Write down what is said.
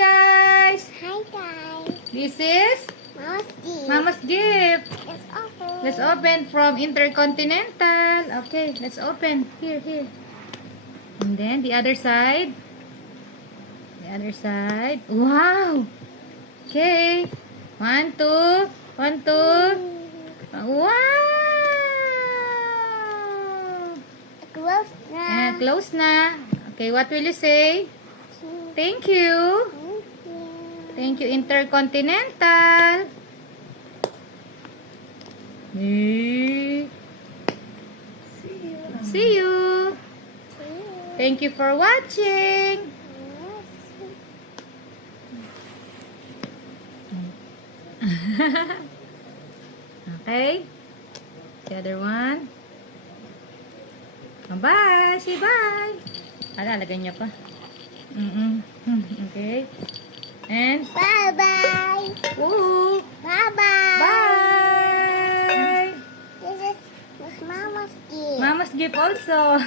guys! Hi guys. This is Mama's Mama's gift. Let's open. Let's open from Intercontinental. Okay, let's open. Here. And then the other side. Wow! Okay. 1, 2. 1, 2. Wow! Close na. Close na. Okay, what will you say? Thank you. Thank you, Intercontinental. See you. Thank you for watching. Okay. The other one. Bye. Say bye. Lagyan niya pa. Okay. And Bye-bye. woo. Bye-bye. Bye. This is Mama's gift. Mama's gift also.